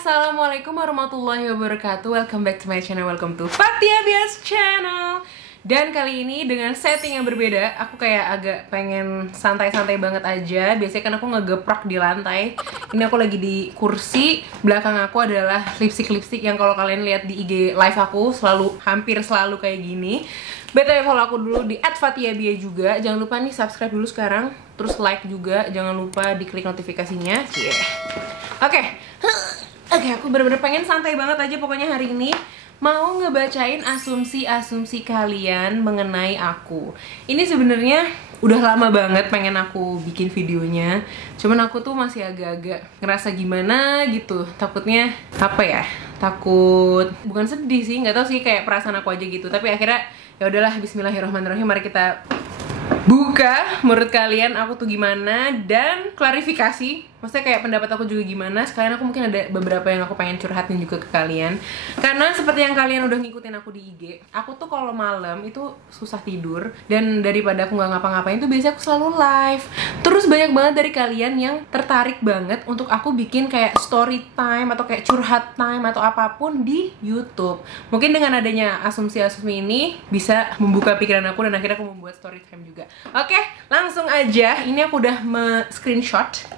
Assalamualaikum warahmatullahi wabarakatuh. Welcome back to my channel, welcome to Fathia Bias channel. Dan kali ini dengan setting yang berbeda. Aku kayak agak pengen santai-santai banget aja. Biasanya kan aku ngegeprak di lantai. Ini aku lagi di kursi. Belakang aku adalah lipstick yang kalau kalian lihat di IG live aku hampir selalu kayak gini. BTW follow aku dulu di @fathiabia juga. Jangan lupa nih subscribe dulu sekarang. Terus like juga. Jangan lupa diklik notifikasinya. Oke, aku bener-bener pengen santai banget aja pokoknya hari ini. Mau ngebacain asumsi-asumsi kalian mengenai aku. Ini sebenarnya udah lama banget pengen aku bikin videonya. Cuman aku tuh masih agak-agak ngerasa gimana gitu. Takutnya apa ya? Takut bukan sedih sih, nggak tahu sih, kayak perasaan aku aja gitu. Tapi akhirnya ya udahlah, bismillahirrahmanirrahim, mari kita buka menurut kalian aku tuh gimana dan klarifikasi. Maksudnya kayak pendapat aku juga gimana. Sekalian aku mungkin ada beberapa yang aku pengen curhatin juga ke kalian. Karena seperti yang kalian udah ngikutin aku di IG, aku tuh kalau malam itu susah tidur. Dan daripada aku nggak ngapa-ngapain tuh biasanya aku selalu live. Terus banyak banget dari kalian yang tertarik banget untuk aku bikin kayak story time atau kayak curhat time atau apapun di YouTube. Mungkin dengan adanya asumsi-asumsi ini bisa membuka pikiran aku dan akhirnya aku membuat story time juga. Oke, langsung aja. Ini aku udah screenshot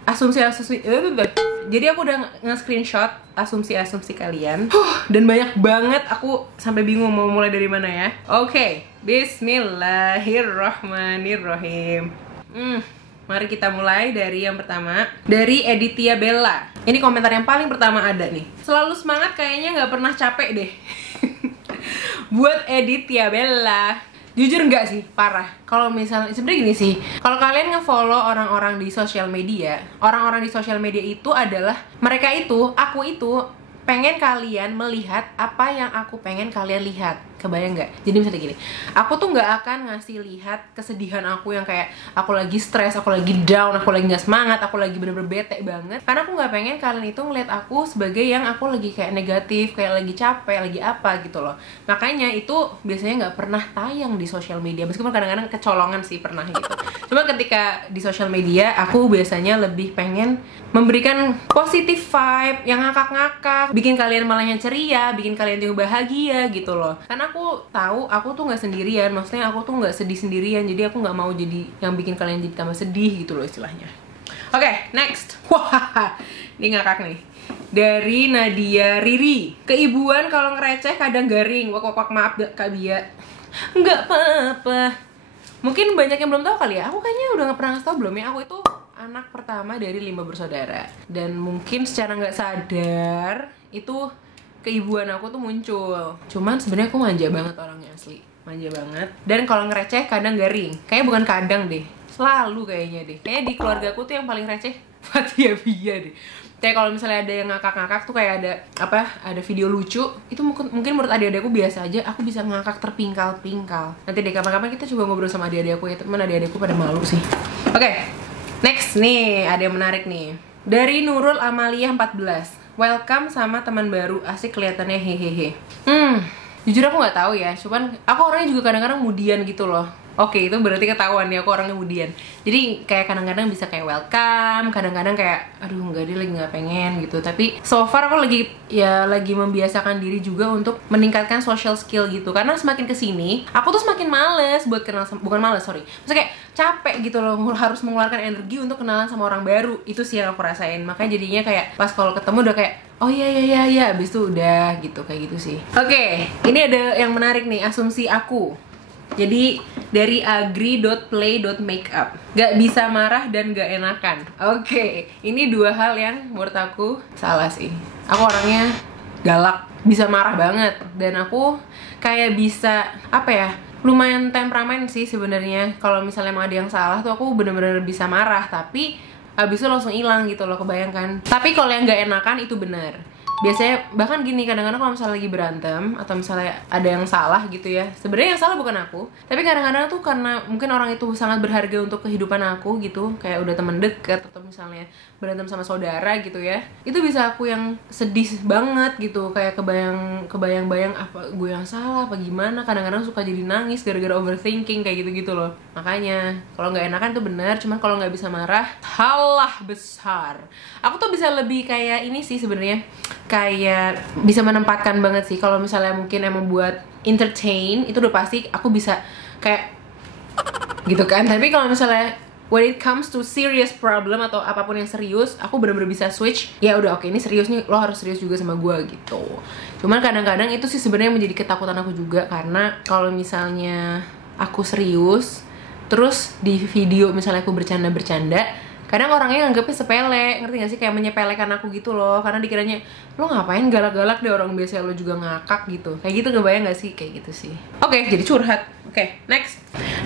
jadi aku udah nge-screenshot asumsi-asumsi kalian. Dan banyak banget, aku sampai bingung mau mulai dari mana ya. Oke, bismillahirrahmanirrahim. Mari kita mulai dari yang pertama. Dari Editia Bella. Ini komentar yang paling pertama ada nih. Selalu semangat, kayaknya nggak pernah capek deh. Buat Editia Bella. Jujur nggak sih, parah. Kalau misalnya sebenarnya gini sih, kalau kalian nge-follow orang-orang di sosial media, orang-orang di sosial media itu adalah mereka itu, aku itu pengen kalian melihat apa yang aku pengen kalian lihat. Kebayang nggak? Jadi misalnya gini, aku tuh nggak akan ngasih lihat kesedihan aku yang kayak aku lagi stres, aku lagi down, aku lagi nggak semangat, aku lagi bener-bener bete banget. Karena aku nggak pengen kalian itu ngeliat aku sebagai yang aku lagi kayak negatif, kayak lagi capek, lagi apa gitu loh. Makanya itu biasanya nggak pernah tayang di sosial media. Meskipun kadang-kadang kecolongan sih pernah gitu. Cuma ketika di sosial media, aku biasanya lebih pengen memberikan positif vibe, yang ngakak-ngakak, bikin kalian malah yang ceria, bikin kalian tuh bahagia gitu loh. Karena aku tahu aku tuh nggak sendirian, maksudnya aku tuh nggak sedih sendirian, jadi aku nggak mau jadi yang bikin kalian jadi tambah sedih gitu loh istilahnya. Oke, next. Wah, ini ngakak nih. Dari Nadia Riri. Keibuan kalau ngereceh kadang garing. Wak, maaf Kak Bia. Nggak apa-apa. Mungkin banyak yang belum tahu kali ya. Aku kayaknya udah nggak pernah ngasih tau belum ya. Aku itu anak pertama dari 5 bersaudara. Dan mungkin secara nggak sadar itu keibuan aku tuh muncul. Cuman sebenarnya aku manja banget orangnya, asli manja banget. Dan kalau ngereceh kadang garing. Kayaknya bukan kadang deh, selalu kayaknya deh. Kayaknya di keluarga aku tuh yang paling receh Fathia Bia deh. Kayak kalau misalnya ada yang ngakak-ngakak tuh kayak ada video lucu, itu mungkin menurut adik-adikku biasa aja, aku bisa ngakak terpingkal-pingkal. Nanti deh kapan-kapan kita coba ngobrol sama adik-adikku ya, teman adik-adikku pada malu sih. Oke, next nih, ada yang menarik nih. Dari Nurul Amalia 14. Welcome sama teman baru, asik kelihatannya, hehehe. Jujur aku nggak tahu ya, cuman aku orangnya juga kadang-kadang mudian gitu loh. Oke, itu berarti ketahuan ya aku orangnya mudian. Jadi kayak kadang-kadang bisa kayak welcome, kadang-kadang kayak aduh nggak, dia lagi nggak pengen gitu. Tapi so far aku lagi membiasakan diri juga untuk meningkatkan social skill gitu. Karena semakin kesini, aku tuh semakin males buat kenal sama, bukan males, sorry. Maksudnya kayak capek gitu loh, harus mengeluarkan energi untuk kenalan sama orang baru. Itu sih yang aku rasain. Makanya jadinya kayak pas kalau ketemu udah kayak oh iya, abis itu udah gitu, kayak gitu sih. Oke, ini ada yang menarik nih, asumsi aku. Jadi dari agri.play.makeup, gak bisa marah dan gak enakan. Oke, ini dua hal yang menurut aku salah sih. Aku orangnya galak, bisa marah banget. Dan aku kayak bisa, apa ya, lumayan temperamen sih sebenarnya. Kalau misalnya emang ada yang salah tuh aku bener-bener bisa marah, tapi abis itu langsung hilang gitu loh, kebayangkan. Tapi kalau yang gak enakan itu benar. Biasanya bahkan gini, kadang-kadang kalau misalnya lagi berantem atau misalnya ada yang salah gitu ya, sebenarnya yang salah bukan aku, tapi kadang-kadang tuh karena mungkin orang itu sangat berharga untuk kehidupan aku gitu, kayak udah teman dekat atau misalnya berantem sama saudara gitu ya, itu bisa aku yang sedih banget gitu, kayak kebayang-bayang apa gue yang salah apa gimana. Kadang-kadang suka jadi nangis gara-gara overthinking kayak gitu-gitu loh. Makanya kalau nggak enakan tuh benar, cuman kalau nggak bisa marah salah besar. Aku tuh bisa lebih kayak ini sih sebenarnya, kayak bisa menempatkan banget sih. Kalau misalnya mungkin emang buat entertain, itu udah pasti aku bisa kayak gitu kan. Tapi kalau misalnya when it comes to serious problem atau apapun yang serius, aku bener-bener bisa switch. Ya udah oke, ini serius nih, lo harus serius juga sama gue gitu. Cuman kadang-kadang itu sih sebenarnya menjadi ketakutan aku juga, karena kalau misalnya aku serius, terus di video misalnya aku bercanda-bercanda, kadang orangnya nganggapnya sepele, ngerti gak sih? Kayak menyepelekan aku gitu loh, karena dikiranya lo ngapain galak-galak deh, orang biasa lo juga ngakak gitu. Kayak gitu, ngebayang gak sih? Kayak gitu sih. Oke, jadi curhat. Oke, next.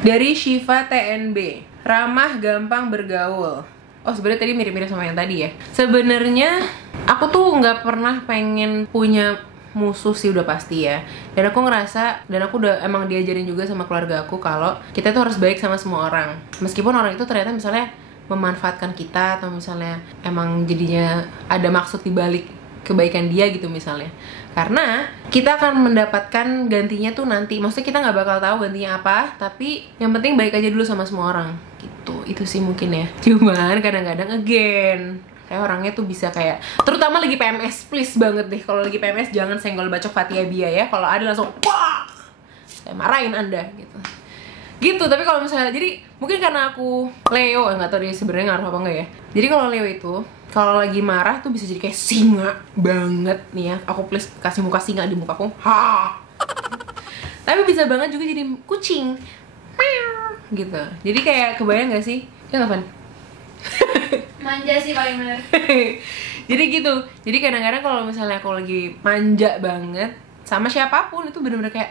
Dari Shiva TNB, ramah, gampang bergaul. Oh, sebenarnya tadi mirip-mirip sama yang tadi ya. Sebenarnya aku tuh nggak pernah pengen punya musuh sih, udah pasti ya. Dan aku ngerasa, dan aku udah emang diajarin juga sama keluarga aku kalau kita tuh harus baik sama semua orang. Meskipun orang itu ternyata misalnya memanfaatkan kita, atau misalnya emang jadinya ada maksud dibalik kebaikan dia gitu misalnya. Karena kita akan mendapatkan gantinya tuh nanti. Maksudnya kita nggak bakal tahu gantinya apa, tapi yang penting baik aja dulu sama semua orang gitu. Itu sih mungkin ya. Cuman kadang-kadang again, kayak orangnya tuh bisa kayak, terutama lagi PMS, please banget deh, kalau lagi PMS jangan senggol bacok Fathia Bia ya. Kalau ada langsung wah, saya marahin Anda gitu. Gitu. Tapi kalau misalnya, jadi mungkin karena aku Leo, nggak tahu dia sebenarnya ngaruh apa enggak ya. Jadi kalau Leo itu kalau lagi marah tuh bisa jadi kayak singa banget nih ya. Aku please kasih muka singa di mukaku. Ha. Tapi bisa banget juga jadi kucing. Gitu. Jadi kayak kebayang gak sih? Ya nggak, Van? Manja sih paling bener. Jadi gitu. Jadi kadang-kadang kalau misalnya aku lagi manja banget sama siapapun, itu bener-bener kayak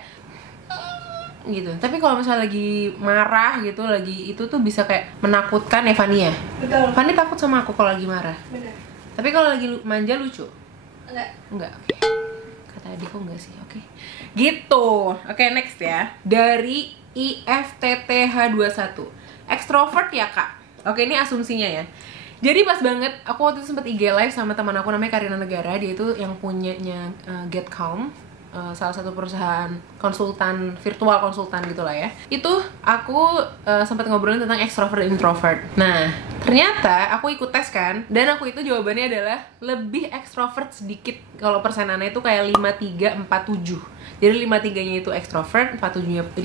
gitu. Tapi kalau misalnya lagi marah gitu, lagi itu tuh bisa kayak menakutkan ya, Fani ya? Betul. Fani takut sama aku kalau lagi marah. Bener. Tapi kalau lagi manja lucu? Enggak. Enggak. Kata adikku enggak sih. Oke. Gitu. Oke, next ya. Dari IFTTH21. Extrovert ya, Kak? Oke, ini asumsinya ya. Jadi pas banget, aku waktu itu sempet IG live sama teman aku namanya Karina Negara. Dia itu yang punyanya Get Calm, salah satu perusahaan konsultan, virtual konsultan gitulah ya. Itu aku sempat ngobrolin tentang extrovert dan introvert. Nah, ternyata aku ikut tes kan, dan aku itu jawabannya adalah lebih extrovert sedikit. Kalau persenannya itu kayak 53-47. Jadi 53-nya itu extrovert, 47%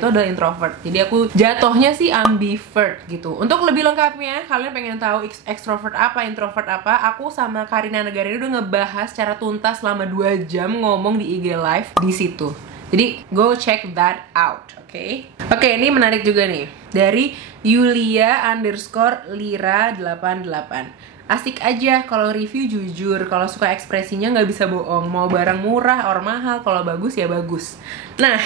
itu adalah introvert. Jadi aku jatuhnya sih ambivert gitu. Untuk lebih lengkapnya, kalian pengen tahu extrovert apa, introvert apa, aku sama Karina Negara ini udah ngebahas secara tuntas selama 2 jam ngomong di IG live di situ. Jadi go check that out, oke? Oke, ini menarik juga nih. Dari Yulia_Lira88. Asik aja kalau review jujur, kalau suka ekspresinya nggak bisa bohong. Mau barang murah or mahal, kalau bagus ya bagus. Nah,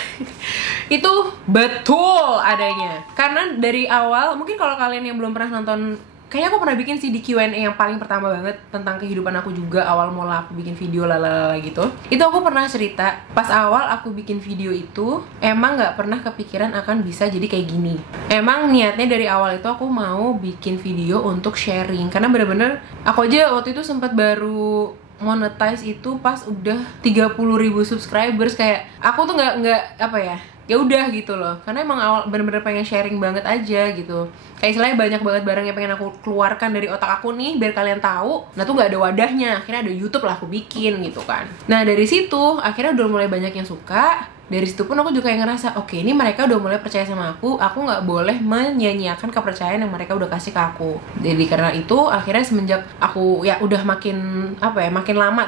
itu betul adanya. Karena dari awal, mungkin kalau kalian yang belum pernah nonton, kayaknya aku pernah bikin sih di Q&A yang paling pertama banget tentang kehidupan aku juga, awal mula aku bikin video lalala gitu. Itu aku pernah cerita, pas awal aku bikin video itu emang nggak pernah kepikiran akan bisa jadi kayak gini. Emang niatnya dari awal itu aku mau bikin video untuk sharing, karena bener-bener aku aja waktu itu sempat baru monetize itu pas udah 30.000 subscribers. Kayak aku tuh nggak apa ya udah gitu loh, karena emang awal bener-bener pengen sharing banget aja gitu. Kayak istilahnya banyak banget barang yang pengen aku keluarkan dari otak aku nih biar kalian tahu. Nah tuh nggak ada wadahnya, akhirnya ada YouTube lah aku bikin gitu kan. Nah dari situ akhirnya udah mulai banyak yang suka. Dari situ pun aku juga yang ngerasa, oke, ini mereka udah mulai percaya sama aku nggak boleh menyia-nyiakan kepercayaan yang mereka udah kasih ke aku. Jadi karena itu akhirnya semenjak aku ya udah makin apa ya, makin lama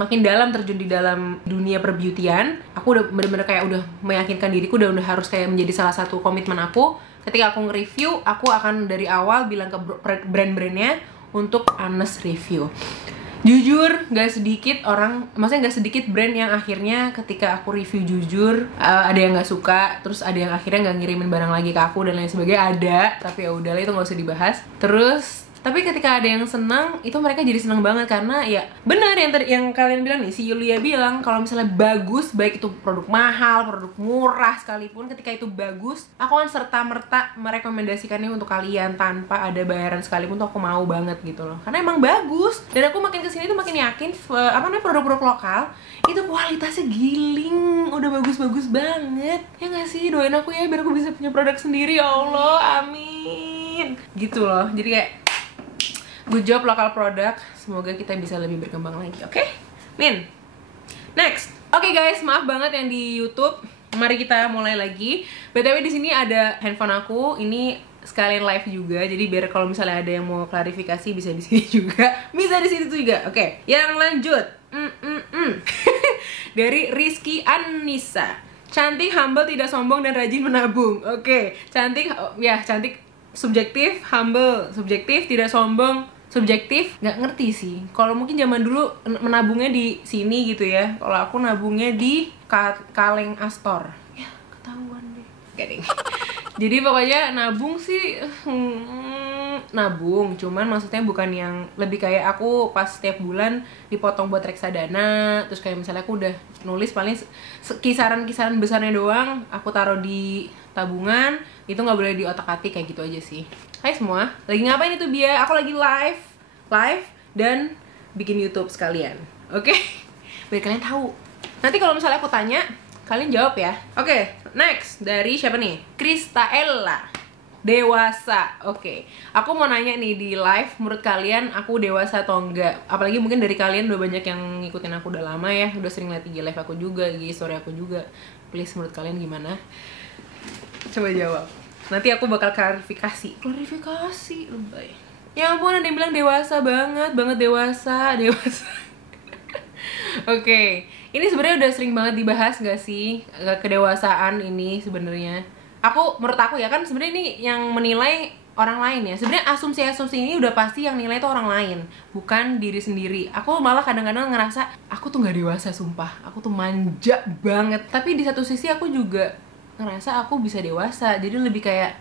makin dalam terjun di dalam dunia perbeautyan, aku udah bener-bener kayak udah meyakinkan diriku, udah harus kayak menjadi salah satu komitmen aku. Ketika aku nge-review, aku akan dari awal bilang ke brand-brandnya untuk honest review. Jujur, gak sedikit orang, maksudnya gak sedikit brand yang akhirnya ketika aku review jujur, ada yang gak suka, terus ada yang akhirnya gak ngirimin barang lagi ke aku dan lain sebagainya, ada. Tapi ya udahlah, itu gak usah dibahas. Terus tapi ketika ada yang senang, itu mereka jadi senang banget. Karena ya benar yang kalian bilang nih, si Yulia bilang kalau misalnya bagus, baik itu produk mahal, produk murah sekalipun, ketika itu bagus, aku kan serta-merta merekomendasikannya untuk kalian tanpa ada bayaran sekalipun. Tuh aku mau banget gitu loh, karena emang bagus. Dan aku makin kesini tuh makin yakin produk-produk lokal itu kualitasnya giling, udah bagus-bagus banget. Ya gak sih? Doain aku ya biar aku bisa punya produk sendiri, ya Allah, amin. Gitu loh. Jadi kayak Good job lokal produk. Semoga kita bisa lebih berkembang lagi, oke? Min. Next. Oke guys, maaf banget yang di YouTube. Mari kita mulai lagi. BTW di sini ada handphone aku. Ini sekalian live juga. Jadi biar kalau misalnya ada yang mau klarifikasi bisa di sini juga. Bisa di sini juga. Oke. Yang lanjut. Dari Rizky Anissa. Cantik, humble, tidak sombong, dan rajin menabung. Oke, cantik, ya cantik subjektif, humble subjektif, tidak sombong subjektif. Nggak ngerti sih. Kalau mungkin zaman dulu menabungnya di sini gitu ya. Kalau aku nabungnya di kaleng Astor. Ya ketahuan deh. Gading. Jadi pokoknya nabung sih nabung, cuman maksudnya bukan yang lebih kayak aku pas setiap bulan dipotong buat reksadana, terus kayak misalnya aku udah nulis paling kisaran-kisaran besarnya doang aku taruh di tabungan, itu nggak boleh diotak-atik kayak gitu aja sih. Hai semua, lagi ngapain itu Bia? Aku lagi live dan bikin YouTube sekalian, oke? Biar kalian tahu. Nanti kalau misalnya aku tanya, kalian jawab ya. Oke, next dari siapa nih? Kristaella. Dewasa, oke. Aku mau nanya nih di live, menurut kalian aku dewasa atau enggak? Apalagi mungkin dari kalian udah banyak yang ngikutin aku udah lama ya, udah sering liat IG live aku juga, IG story aku juga. Please, menurut kalian gimana? Coba jawab. Nanti aku bakal klarifikasi, lebay. Ya ampun, ada yang bilang dewasa banget dewasa. Oke, ini sebenarnya udah sering banget dibahas gak sih kedewasaan ini sebenarnya? Menurut aku ya kan sebenarnya ini yang menilai orang lain ya. Sebenarnya asumsi-asumsi ini udah pasti yang nilai itu orang lain, bukan diri sendiri. Aku malah kadang-kadang ngerasa aku tuh nggak dewasa, sumpah. Aku tuh manja banget. Tapi di satu sisi aku juga ngerasa aku bisa dewasa. Jadi lebih kayak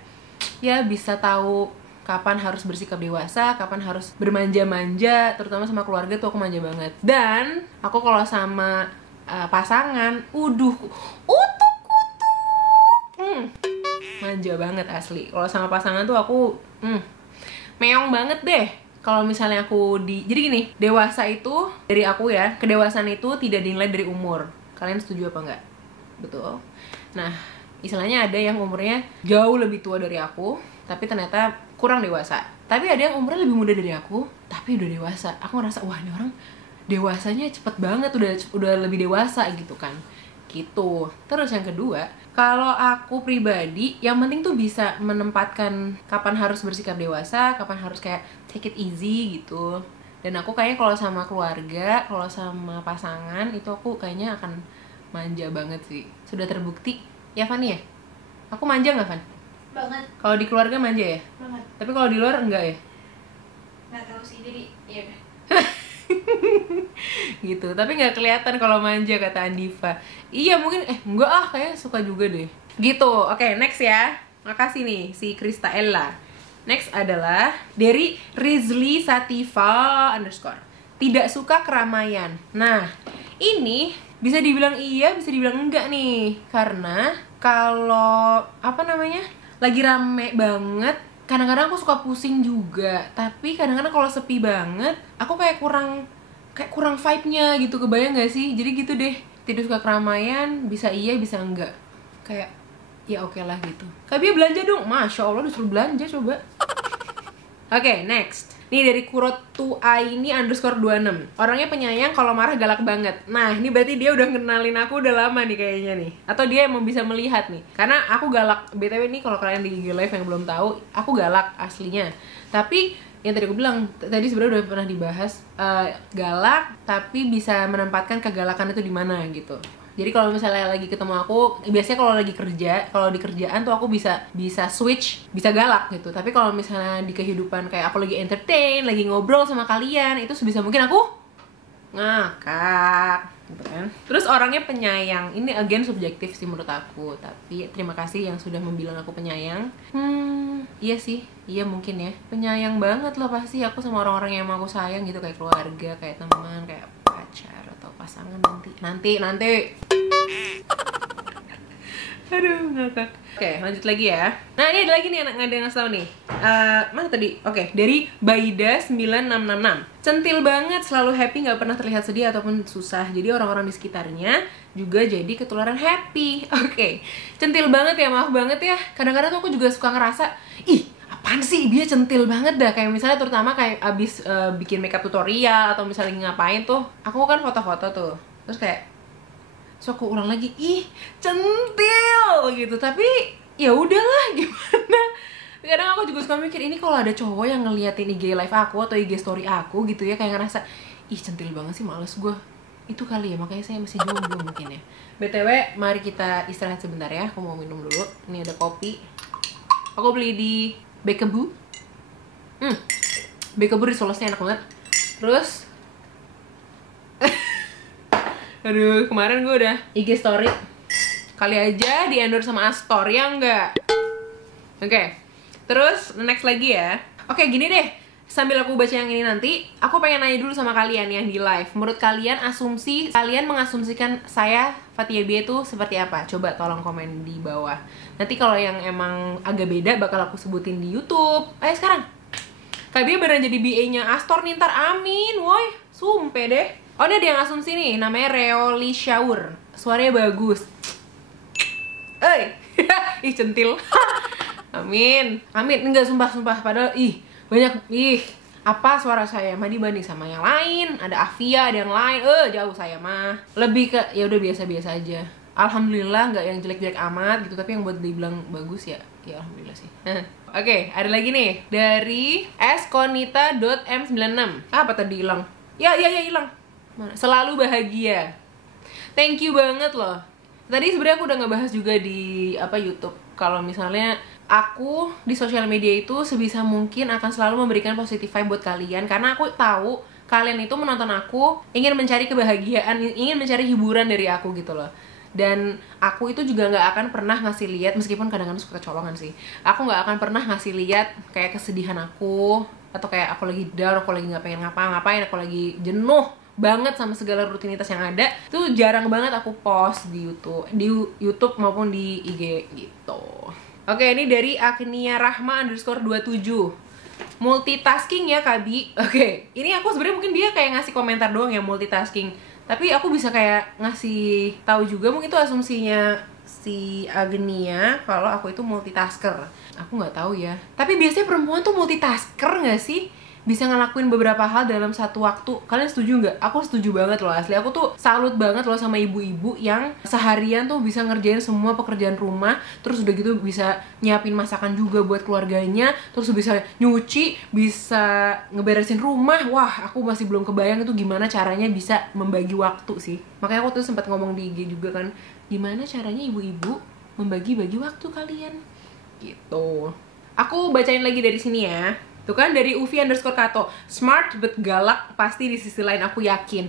ya bisa tahu kapan harus bersikap dewasa, kapan harus bermanja-manja, terutama sama keluarga tuh aku manja banget. Dan aku kalau sama pasangan, manja banget asli. Kalau sama pasangan tuh aku meong banget deh. Kalau misalnya aku jadi gini, dewasa itu dari aku ya, kedewasaan itu tidak dinilai dari umur. Kalian setuju apa enggak? Betul. Nah, istilahnya ada yang umurnya jauh lebih tua dari aku, tapi ternyata kurang dewasa. Tapi ada yang umurnya lebih muda dari aku, tapi udah dewasa. Aku ngerasa, wah ini orang dewasanya cepet banget, udah lebih dewasa gitu kan. Gitu. Terus yang kedua, kalau aku pribadi, yang penting tuh bisa menempatkan kapan harus bersikap dewasa, kapan harus kayak take it easy gitu. Dan aku kayaknya kalau sama keluarga, kalau sama pasangan, itu aku kayaknya akan manja banget sih. Sudah terbukti. Ya Fanny ya? Aku manja nggak Fan? Banget. Kalau di keluarga manja ya? Banget. Tapi kalau di luar enggak ya? Nggak tahu sih, jadi ya udah. Gitu, tapi nggak kelihatan kalau manja kata Andiva. Iya mungkin enggak kayak suka juga deh gitu. Oke, next ya. Makasih nih si Kristaella. Next adalah dari Rizli Sativa _ tidak suka keramaian. Nah, ini bisa dibilang iya, bisa dibilang enggak nih. Karena kalau lagi rame banget, kadang-kadang aku suka pusing juga. Tapi kadang-kadang kalau sepi banget, aku kayak kurang vibe-nya gitu, kebayang gak sih? Jadi gitu deh, tidak suka keramaian, bisa iya, bisa enggak. Kayak, ya oke lah gitu. Kak Bia belanja dong, Masya Allah disuruh belanja coba. Oke, next. Nih dari Kurotuaini _26. Orangnya penyayang, kalau marah galak banget. Nah, ini berarti dia udah kenalin aku udah lama nih kayaknya nih. Atau dia emang bisa melihat nih. Karena aku galak. BTW nih kalau kalian di IG Live yang belum tahu, aku galak aslinya. Tapi yang tadi aku bilang, tadi sebenarnya udah pernah dibahas, galak tapi bisa menempatkan kegalakan itu di mana gitu. Jadi kalau misalnya lagi ketemu aku, biasanya kalau lagi kerja, kalau di kerjaan tuh aku bisa switch, bisa galak gitu. Tapi kalau misalnya di kehidupan kayak aku lagi entertain, lagi ngobrol sama kalian, itu sebisa mungkin aku ngakak gitu kan. Terus orangnya penyayang. Ini again subjektif sih menurut aku, tapi terima kasih yang sudah membilang aku penyayang. Iya sih, iya mungkin ya. Penyayang banget lah pasti aku sama orang-orang yang emang aku sayang gitu, kayak keluarga, kayak teman, kayak pacar atau pasangan nanti. Aduh, ngakak. Oke, lanjut lagi ya. Nah, ini ada lagi nih anak yang ngasih tau nih. Mana tadi? Oke, dari Baida 9666. Centil banget, selalu happy, nggak pernah terlihat sedih ataupun susah. Jadi orang-orang di sekitarnya juga jadi ketularan happy. Oke, centil banget ya, maaf banget ya. Kadang-kadang tuh aku juga suka ngerasa, ih, apaan sih, dia centil banget dah. Kayak misalnya terutama kayak abis bikin makeup tutorial atau misalnya lagi ngapain tuh, aku kan foto-foto tuh, terus kayak so aku ulang lagi, ih centil gitu. Tapi ya udahlah, gimana. Kadang aku juga suka mikir, ini kalau ada cowok yang ngeliatin IG live aku atau IG story aku gitu ya, kayak ngerasa ih centil banget sih, males gue. Itu kali ya, makanya saya masih jomblo mungkin ya. BTW, mari kita istirahat sebentar ya. Aku mau minum dulu. Ini ada kopi. Aku beli di Bekebu. Bekebu di Solosnya enak banget. Terus aduh, kemarin gue udah IG story. Kali aja di endorse sama Astor, ya enggak? Oke. Terus next lagi ya. Oke, gini deh. Sambil aku baca yang ini nanti, aku pengen nanya dulu sama kalian yang di live. Menurut kalian kalian mengasumsikan saya Fathia Bia itu seperti apa? Coba tolong komen di bawah. Nanti kalau yang emang agak beda bakal aku sebutin di YouTube. Ayo sekarang. Kak Bia beneran jadi BA-nya Astor nih ntar, amin. Woi, sumpah deh. Oh, ini ada yang asumsi nih, namanya Reoli Shaur. Suaranya bagus. Ih centil. Amin. Amin. Enggak, sumpah. Padahal banyak apa suara saya mah dibanding sama yang lain. Ada Afia, ada yang lain. Jauh saya mah. Lebih ke ya udah biasa-biasa aja. Alhamdulillah nggak yang jelek-jelek amat gitu, tapi yang buat dibilang bagus ya alhamdulillah sih. Oke, ada lagi nih dari skonita.m96. Apa tadi hilang? Ya hilang. Mana? Selalu bahagia. Thank you banget loh. Tadi sebenarnya aku udah ngebahas juga di YouTube. Kalau misalnya aku di sosial media itu sebisa mungkin akan selalu memberikan positive vibe buat kalian, karena aku tahu kalian itu menonton aku ingin mencari kebahagiaan, ingin mencari hiburan dari aku gitu loh. Dan aku itu juga nggak akan pernah ngasih lihat, meskipun kadang-kadang suka kecolongan sih, aku nggak akan pernah ngasih lihat kayak kesedihan aku, atau kayak aku lagi down, aku lagi nggak pengen ngapa-ngapain, aku lagi jenuh banget sama segala rutinitas yang ada. Itu jarang banget aku post di YouTube maupun di IG gitu. Oke, ini dari Agnia Rahma _27. Multitasking ya Kabi. Oke, ini aku sebenarnya mungkin dia kayak ngasih komentar doang ya multitasking. Tapi aku bisa kayak ngasih tahu juga, mungkin itu asumsinya si Agnia kalau aku itu multitasker. Aku nggak tahu ya. Tapi biasanya perempuan tuh multitasker nggak sih? Bisa ngelakuin beberapa hal dalam satu waktu. Kalian setuju nggak? Aku setuju banget loh, asli. Aku tuh salut banget loh sama ibu-ibu yang seharian tuh bisa ngerjain semua pekerjaan rumah, terus udah gitu bisa nyiapin masakan juga buat keluarganya, terus bisa nyuci, bisa ngeberesin rumah. Wah, aku masih belum kebayang itu gimana caranya bisa membagi waktu sih. Makanya aku tuh sempat ngomong di IG juga kan, gimana caranya ibu-ibu membagi-bagi waktu kalian gitu. Aku bacain lagi dari sini ya. Tuh kan dari Uvi_Kato. Smart but galak, pasti di sisi lain aku yakin.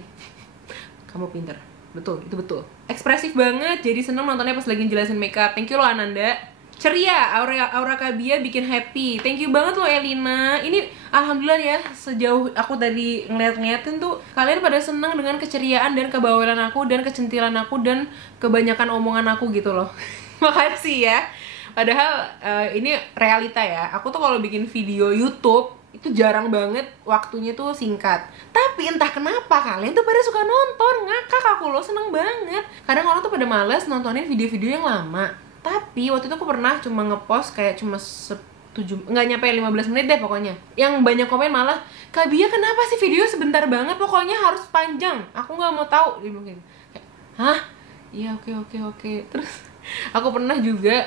Kamu pinter. Betul, itu betul. Ekspresif banget, jadi seneng nontonnya pas lagi jelasin makeup. Thank you loh Ananda. Ceria, aura Kabia bikin happy. Thank you banget loh Elina. Ini alhamdulillah ya, sejauh aku tadi ngeliatin tuh kalian pada seneng dengan keceriaan dan kebawelan aku dan kecentilan aku dan kebanyakan omongan aku gitu loh. Makasih ya. Padahal ini realita ya. Aku tuh kalau bikin video YouTube itu jarang banget, waktunya tuh singkat. Tapi entah kenapa kalian tuh pada suka nonton, ngakak aku loh, seneng banget. Kadang orang tuh pada males nontonin video-video yang lama. Tapi waktu itu aku pernah cuma ngepost kayak cuma 7, nggak nyampe 15 menit deh pokoknya. Yang banyak komen malah, Kak Bia kenapa sih video sebentar banget, pokoknya harus panjang. Aku nggak mau tahu. Dia mungkin kayak, hah? Iya oke. Terus aku pernah juga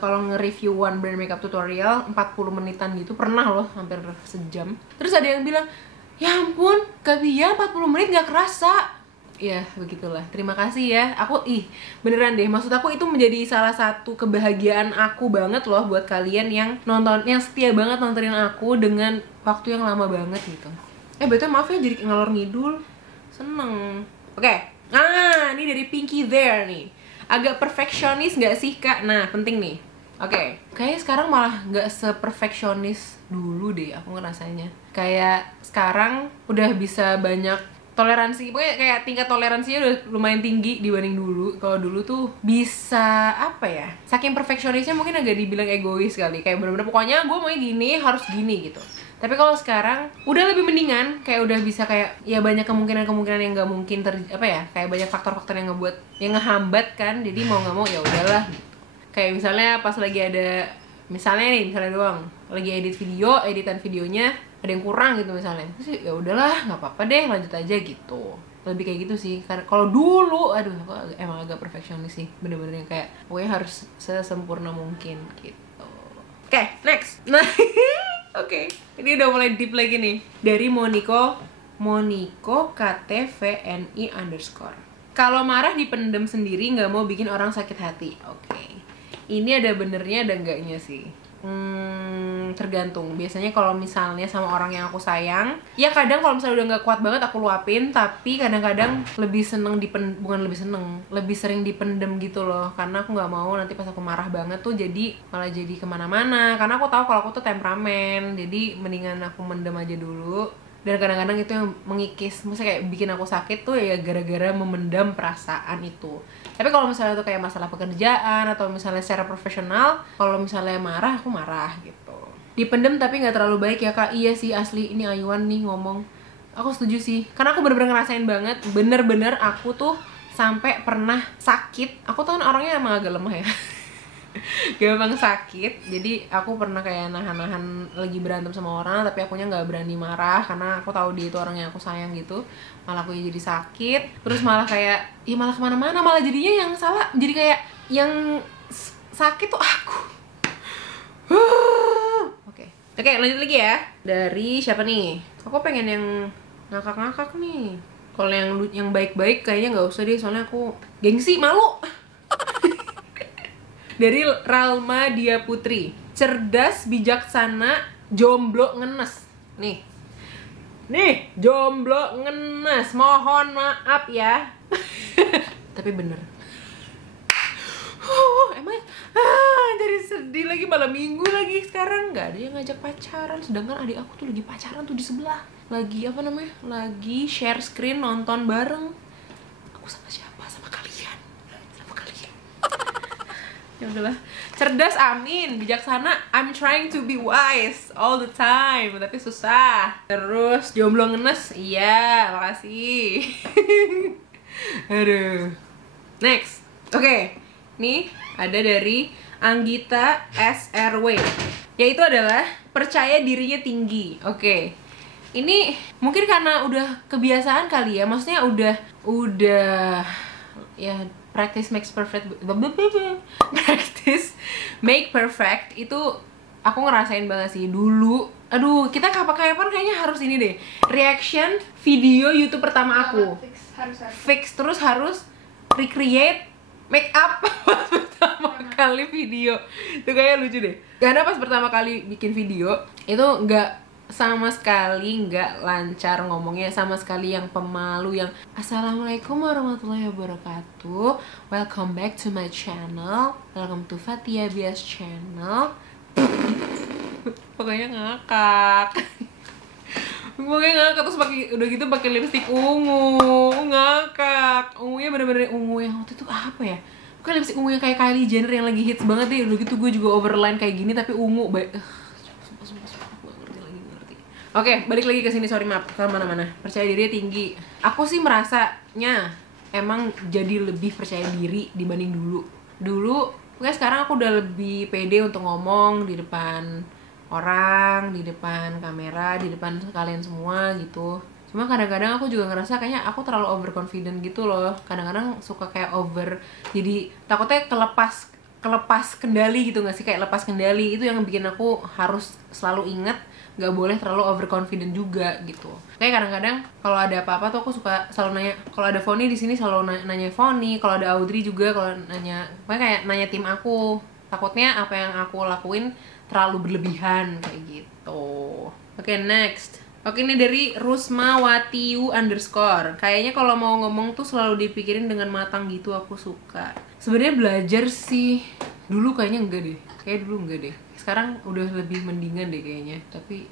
kalau nge-review one brand makeup tutorial 40 menitan gitu, pernah loh hampir sejam. Terus ada yang bilang, ya ampun Kak Bia 40 menit gak kerasa. Ya begitulah, terima kasih ya. Aku beneran deh, maksud aku itu menjadi salah satu kebahagiaan aku banget loh buat kalian yang nonton, yang setia banget nontonin aku dengan waktu yang lama banget gitu. Betul maaf ya jadi ngalor ngidul. Seneng. Oke. Ini dari Pinky There nih. Agak perfeksionis gak sih Kak? Nah penting nih. Oke. Kayaknya sekarang malah gak seperfeksionis dulu deh aku ngerasanya. Kayak sekarang udah bisa banyak toleransi, pokoknya kayak tingkat toleransinya udah lumayan tinggi dibanding dulu. Kalau dulu tuh bisa apa ya, saking perfeksionisnya mungkin agak dibilang egois kali, kayak bener-bener pokoknya gue maunya gini, harus gini gitu. Tapi kalau sekarang udah lebih mendingan, kayak udah bisa kayak ya banyak kemungkinan yang nggak mungkin kayak banyak faktor-faktor yang ngebuat, yang ngehambat kan, jadi mau nggak mau ya udahlah. Kayak misalnya pas lagi ada misalnya doang lagi editan videonya ada yang kurang gitu misalnya, terus ya udahlah nggak apa-apa deh, lanjut aja gitu. Lebih kayak gitu sih. Karena kalau dulu aduh aku emang agak perfeksionis sih, bener-bener yang kayak pokoknya harus sesempurna mungkin gitu. Oke, next. Nah oke, ini udah mulai deep lagi nih. Dari Moniko KTVNI _. Kalau marah dipendem sendiri, nggak mau bikin orang sakit hati. Oke. Ini ada benernya ada enggaknya sih. Tergantung. Biasanya kalau misalnya sama orang yang aku sayang, ya kadang kalau misalnya udah nggak kuat banget aku luapin, tapi kadang-kadang lebih seneng lebih sering dipendem gitu loh, karena aku nggak mau nanti pas aku marah banget tuh malah jadi kemana-mana, karena aku tahu kalau aku tuh temperamen, jadi mendingan aku mendem aja dulu. Dan kadang-kadang itu yang mengikis, maksudnya kayak bikin aku sakit tuh ya gara-gara memendam perasaan itu. Tapi kalau misalnya tuh kayak masalah pekerjaan atau misalnya secara profesional, kalau misalnya marah, aku marah gitu. Dipendem tapi nggak terlalu baik ya kak. Iya sih asli, ini Aywan nih ngomong. Aku setuju sih, karena aku bener-bener ngerasain banget. Bener-bener aku tuh sampai pernah sakit. Aku tuh kan orangnya emang agak lemah ya. Gampang sakit, jadi aku pernah kayak nahan-nahan lagi berantem sama orang, tapi akunya nggak berani marah karena aku tahu dia itu orang yang aku sayang gitu. Malah aku jadi sakit, terus malah kayak malah kemana-mana, malah jadinya yang salah, jadi kayak yang sakit tuh aku. Oke, lanjut lagi ya. Dari siapa nih? Aku pengen yang ngakak-ngakak nih. Kalau yang baik-baik kayaknya nggak usah deh, soalnya aku gengsi, malu. Dari Ralma Dia Putri, cerdas, bijaksana, jomblo ngenes. Nih, jomblo ngenes, mohon maaf ya. Tapi bener. Emang jadi sedih lagi, malam minggu lagi sekarang nggak ada yang ngajak pacaran, sedangkan adik aku tuh lagi pacaran tuh di sebelah, lagi lagi share screen nonton bareng. Aku sama siapa? Sama kalian. Ya udahlah. Cerdas, amin. Bijaksana, I'm trying to be wise all the time, tapi susah. Terus jomblo ngenes, iya, makasih. Aduh. Next. Oke. Nih ada dari Anggita SRW, yaitu adalah percaya dirinya tinggi. Oke. Ini mungkin karena udah kebiasaan kali ya, maksudnya udah ya practice makes perfect. Practice make perfect itu aku ngerasain banget sih dulu. Aduh, kita kapan kayaknya harus ini deh, reaction video YouTube pertama aku. Fix terus harus recreate make up pas pertama kali video. Itu kayak lucu deh. Karena pas pertama kali bikin video itu sama sekali nggak lancar ngomongnya, sama sekali yang pemalu, yang assalamualaikum warahmatullahi wabarakatuh, welcome back to my channel, welcome to Fathia Bias channel. Pokoknya ngakak. Terus udah gitu pakai lipstik ungu, ngakak. Ungunya bener-bener ungu yang waktu itu apa ya? Bukan lipstik ungu yang kayak Kylie Jenner yang lagi hits banget deh. Udah gitu gue juga overline kayak gini tapi ungu. Oke, balik lagi ke sini, sorry maaf, ke mana-mana. Percaya diri tinggi. Aku sih merasanya emang jadi lebih percaya diri dibanding dulu. Pokoknya sekarang aku udah lebih pede untuk ngomong di depan orang, di depan kamera, di depan kalian semua gitu. Cuma kadang-kadang aku juga ngerasa kayaknya aku terlalu overconfident gitu loh. Kadang-kadang suka kayak jadi takutnya kelepas kendali gitu gak sih? Kayak lepas kendali, itu yang bikin aku harus selalu ingat nggak boleh terlalu overconfident juga gitu. Kayak kadang-kadang kalau ada apa-apa tuh aku suka selalu nanya. Kalau ada Foni di sini selalu nanya Foni, kalau ada Audrey juga kalau nanya, pokoknya kayak nanya tim aku. Takutnya apa yang aku lakuin terlalu berlebihan kayak gitu. Oke, next. Oke, ini dari Rusmawatiu _. Kayaknya kalau mau ngomong tuh selalu dipikirin dengan matang gitu, aku suka. Sebenarnya belajar sih dulu kayaknya enggak deh. Kayak dulu enggak deh. Sekarang udah lebih mendingan deh kayaknya. Tapi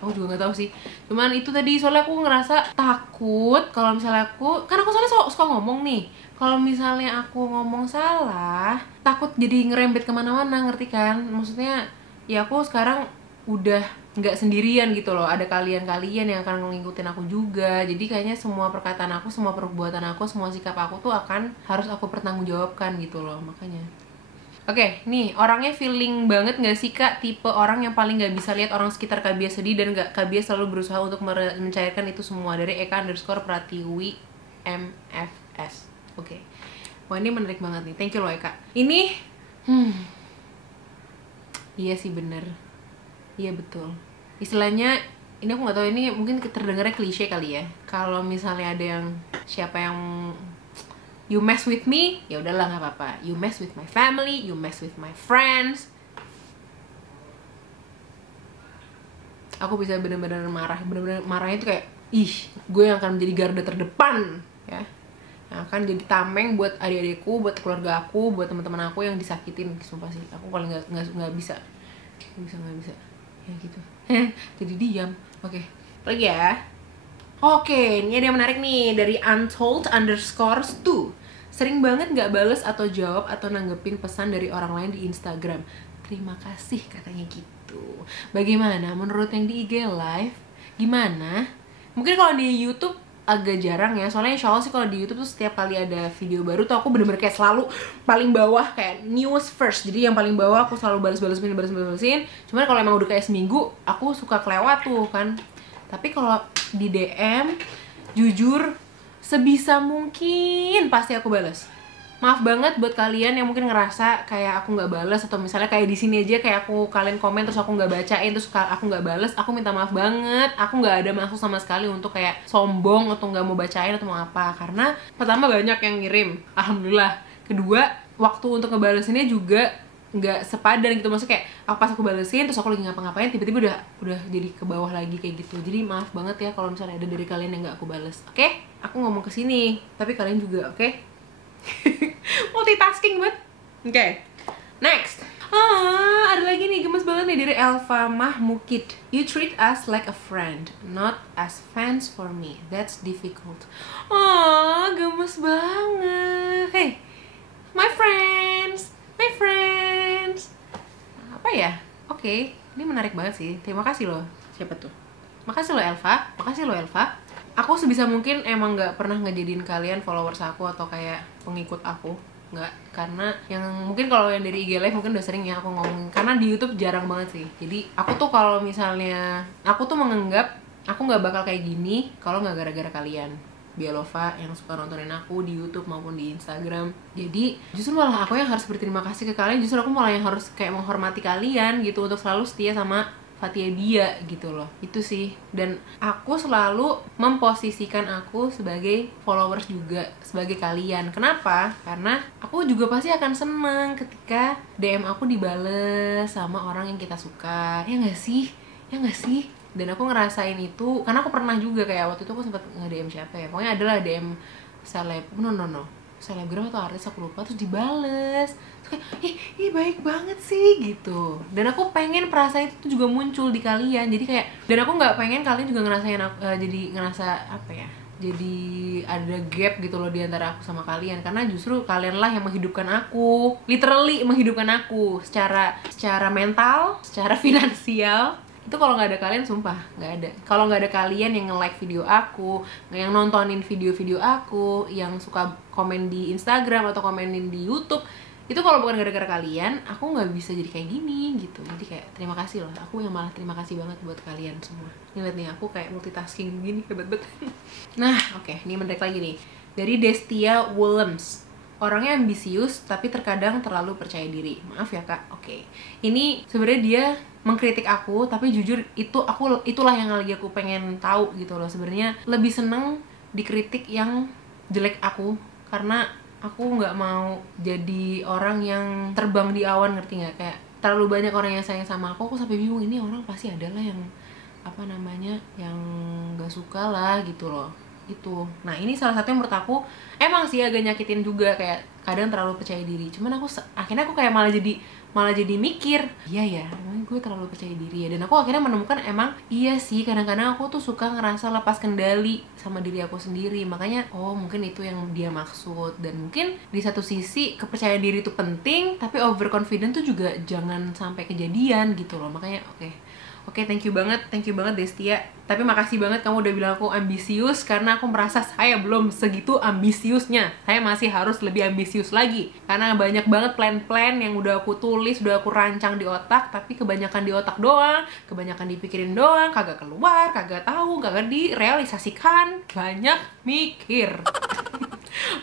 aku juga nggak tahu sih. Cuman itu tadi soalnya aku ngerasa takut kalau misalnya aku soalnya suka ngomong nih. Kalau misalnya aku ngomong salah, takut jadi ngerembet kemana-mana, ngerti kan? Maksudnya ya aku sekarang udah nggak sendirian gitu loh, ada kalian yang akan ngikutin aku juga. Jadi kayaknya semua perkataan aku, semua perbuatan aku, semua sikap aku tuh harus aku pertanggungjawabkan gitu loh. Makanya Oke, nih orangnya feeling banget gak sih kak? Tipe orang yang paling gak bisa lihat orang sekitar Kak Bia sedih dan Kak Bia selalu berusaha untuk mencairkan itu semua. Dari Eka_Pratiwi MFS. Oke. Wah ini menarik banget nih. Thank you loh Eka. Ini iya sih bener. Iya betul. Istilahnya ini aku nggak tahu, ini mungkin terdengarnya klise kali ya. Kalau misalnya ada yang siapa yang you mess with me, ya udahlah nggak apa-apa. You mess with my family, you mess with my friends. Aku bisa bener-bener marah, bener-bener marahnya itu kayak, ih, gue yang akan menjadi garda terdepan, ya. Yang akan jadi tameng buat adik-adikku, buat keluarga aku, buat teman-teman aku yang disakitin, sumpah sih. Aku kalau nggak bisa, nggak bisa, ya gitu. Jadi diam. Oke, lagi ya. Oke, ini ada yang menarik nih dari Untold_2. Sering banget nggak bales atau jawab atau nanggepin pesan dari orang lain di Instagram. Terima kasih katanya gitu. Bagaimana menurut yang di IG Live? Gimana? Mungkin kalau di YouTube agak jarang ya. Soalnya insya Allah sih kalau di YouTube tuh setiap kali ada video baru tuh aku bener-bener kayak selalu paling bawah, kayak news first. Jadi yang paling bawah aku selalu balesin. Cuman kalau emang udah kayak seminggu aku suka kelewat tuh kan. Tapi kalau di DM jujur sebisa mungkin pasti aku balas. Maaf banget buat kalian yang mungkin ngerasa kayak aku nggak balas, atau misalnya kayak di sini aja kayak aku kalian komen terus aku nggak bacain terus aku nggak balas. Aku minta maaf banget. Aku nggak ada maksud sama sekali untuk kayak sombong atau nggak mau bacain atau mau apa. Karena pertama banyak yang ngirim, alhamdulillah. Kedua, waktu untuk ngebalesinnya juga nggak sepadan gitu. Maksudnya kayak pas aku balesin terus aku lagi ngapa-ngapain tiba-tiba udah jadi ke bawah lagi kayak gitu. Jadi maaf banget ya kalau misalnya ada dari kalian yang nggak aku bales. Oke? Aku ngomong ke sini, tapi kalian juga, oke? Multitasking banget. Oke. Next. Ada lagi nih, gemes banget nih dari Elva Mahmukid. You treat us like a friend, not as fans for me. That's difficult. Gemes banget. Hey, my friends. Apa ya? Oke, ini menarik banget sih. Terima kasih loh. Siapa tuh? Makasih loh Elva. Aku sebisa mungkin emang nggak pernah ngejadiin kalian followers aku atau kayak pengikut aku. Nggak, karena yang mungkin kalau yang dari IG Live mungkin udah sering ya aku ngomongin. Karena di YouTube jarang banget sih. Jadi aku tuh kalau misalnya aku tuh menganggap aku nggak bakal kayak gini kalau nggak gara-gara kalian. Bialova yang suka nontonin aku di YouTube maupun di Instagram. Jadi justru malah aku yang harus berterima kasih ke kalian. Justru aku malah yang harus kayak menghormati kalian gitu untuk selalu setia sama Fathia Bia gitu loh. Itu sih. Dan aku selalu memposisikan aku sebagai followers juga, sebagai kalian. Kenapa? Karena aku juga pasti akan seneng ketika DM aku dibales sama orang yang kita suka. Ya nggak sih? Dan aku ngerasain itu karena aku pernah juga kayak waktu itu aku sempat nge-DM siapa ya, pokoknya adalah DM selebgram atau artis aku lupa, terus dibales terus kayak ih baik banget sih gitu. Dan aku pengen perasaan itu juga muncul di kalian, jadi kayak, dan aku nggak pengen kalian juga ngerasain jadi ngerasa apa ya, jadi ada gap gitu loh di antara aku sama kalian. Karena justru kalianlah yang menghidupkan aku, literally menghidupkan aku secara mental, secara finansial. Itu kalau nggak ada kalian sumpah nggak ada. Kalau nggak ada kalian yang nge-like video aku, yang nontonin video-video aku, yang suka komen di Instagram atau komenin di YouTube, itu kalau bukan gara-gara kalian aku nggak bisa jadi kayak gini gitu. Jadi kayak terima kasih loh, aku yang malah terima kasih banget buat kalian semua. Nih lihat nih, aku kayak multitasking gini, hebat banget. Nah oke, ini menarik lagi nih dari Destia Willems. Orangnya ambisius tapi terkadang terlalu percaya diri. Maaf ya kak. Oke. Ini sebenarnya dia mengkritik aku, tapi jujur itulah yang lagi aku pengen tahu gitu loh. Sebenarnya lebih seneng dikritik yang jelek aku, karena aku nggak mau jadi orang yang terbang di awan, ngerti nggak? Kayak terlalu banyak orang yang sayang sama aku sampai bingung, ini orang pasti adalah yang apa namanya, yang nggak suka lah gitu loh. Itu. Nah ini salah satu yang menurut aku emang sih agak nyakitin juga, kayak kadang terlalu percaya diri. Cuman akhirnya aku kayak malah jadi mikir, iya ya, emang gue terlalu percaya diri ya. Dan aku akhirnya menemukan emang iya sih, kadang-kadang aku tuh suka ngerasa lepas kendali sama diri aku sendiri. Makanya mungkin itu yang dia maksud. Dan mungkin di satu sisi kepercayaan diri itu penting, tapi overconfident tuh juga jangan sampai kejadian gitu loh. Makanya oke, Oke, thank you banget Destia. Tapi makasih banget kamu udah bilang aku ambisius, karena aku merasa saya belum segitu ambisiusnya. Saya masih harus lebih ambisius lagi. Karena banyak banget plan-plan yang udah aku tulis, udah aku rancang di otak, tapi kebanyakan di otak doang, kebanyakan dipikirin doang, kagak keluar, kagak tahu, kagak direalisasikan. Banyak mikir.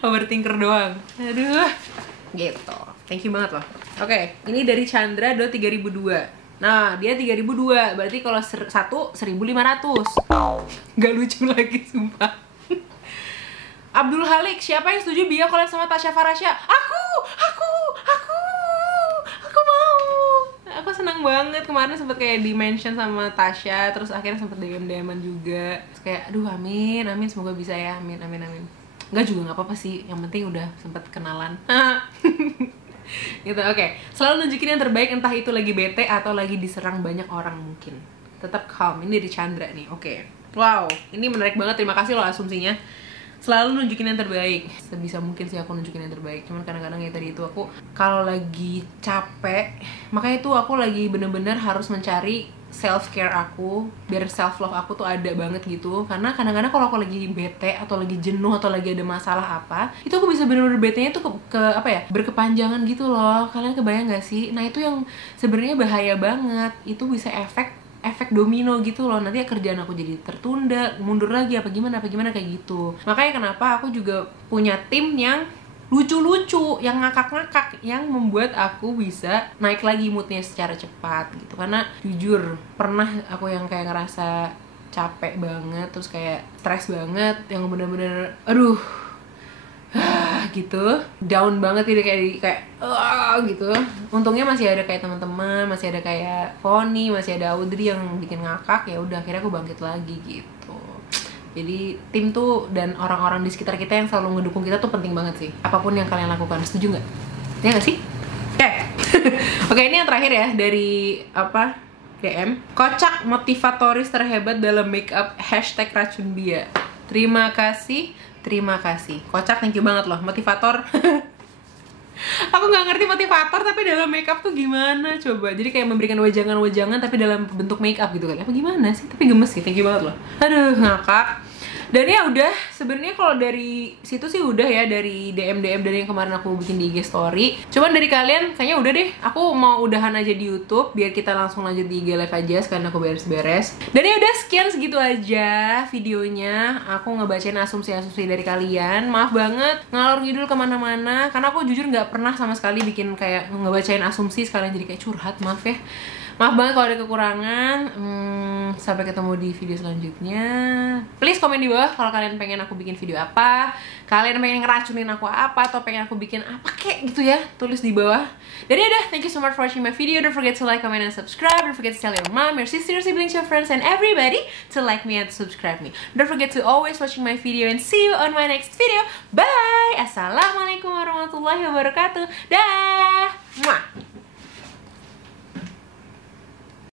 Overthinker doang. Aduh. Gitu. Thank you banget loh. Oke, ini dari Chandra 3002. Nah, dia 3002, berarti kalau satu 1500. Gak lucu lagi, sumpah. Abdul Halik, siapa yang setuju Bia collab sama Tasya Farasya? Aku mau. Aku senang banget, kemarin sempet kayak di-mention sama Tasya, terus akhirnya sempet DM-an juga. Terus kayak, aduh amin, semoga bisa ya, amin. Enggak juga nggak apa-apa sih, yang penting udah sempet kenalan. Gitu, oke. Selalu nunjukin yang terbaik, entah itu lagi bete atau lagi diserang banyak orang mungkin. Tetap calm. Ini dari Chandra nih, oke. Wow, ini menarik banget, terima kasih loh asumsinya. Selalu nunjukin yang terbaik. Sebisa mungkin sih aku nunjukin yang terbaik. Cuman kadang-kadang ya tadi itu aku kalau lagi capek, makanya itu aku lagi bener-bener harus mencari self care aku, biar self love aku tuh ada banget gitu. Karena kadang-kadang kalau aku lagi bete atau lagi jenuh atau lagi ada masalah apa, itu aku bisa bener-bener betenya tuh ke apa ya, berkepanjangan gitu loh. Kalian kebayang gak sih? Nah itu yang sebenarnya bahaya banget. Itu bisa efek domino gitu loh. Nanti kerjaan aku jadi tertunda, mundur lagi apa gimana kayak gitu. Makanya kenapa aku juga punya tim yang lucu-lucu, yang ngakak-ngakak, yang membuat aku bisa naik lagi moodnya secara cepat gitu. Karena jujur pernah aku yang kayak ngerasa capek banget, terus kayak stres banget, yang bener-bener aduh gitu, down banget gitu, kayak gitu. Untungnya masih ada kayak teman-teman, masih ada kayak Foni, masih ada Audrey yang bikin ngakak. Ya udah akhirnya aku bangkit lagi gitu. Jadi tim tuh dan orang-orang di sekitar kita yang selalu ngedukung kita tuh penting banget sih. Apapun yang kalian lakukan, setuju nggak? Ya nggak sih? Oke. Oke, ini yang terakhir ya dari apa? DM. Kocak motivatoris terhebat dalam make up #racunbia. Terima kasih. Kocak, thank you banget loh. Motivator. Aku nggak ngerti motivator tapi dalam makeup tuh gimana coba. Jadi kayak memberikan wejangan-wejangan tapi dalam bentuk makeup gitu kan. Apa gimana sih? Tapi gemes sih, thank you banget loh. Aduh, ngakak. Dan ya udah, sebenarnya kalau dari situ sih udah ya, dari DM dari yang kemarin aku bikin di IG story. Cuman dari kalian kayaknya udah deh. Aku mau udahan aja di YouTube biar kita langsung lanjut di IG live aja sekarang aku beres-beres. Dan ya udah, sekian segitu aja videonya. Aku ngebacain asumsi-asumsi dari kalian. Maaf banget ngalor ngidul kemana-mana karena aku jujur nggak pernah sama sekali bikin kayak ngebacain asumsi sekalian jadi kayak curhat. Maaf ya. Maaf banget kalau ada kekurangan. Sampai ketemu di video selanjutnya. Please komen di bawah kalau kalian pengen aku bikin video apa, kalian pengen ngeracunin aku apa, atau pengen aku bikin apa kayak gitu ya. Tulis di bawah. Dan ya udah, thank you so much for watching my video. Don't forget to like, comment, and subscribe. Don't forget to tell your mom, your sister, your siblings, your friends, and everybody to like me and to subscribe me. Don't forget to always watching my video and see you on my next video. Bye. Assalamualaikum warahmatullahi wabarakatuh. Dah. Mwah.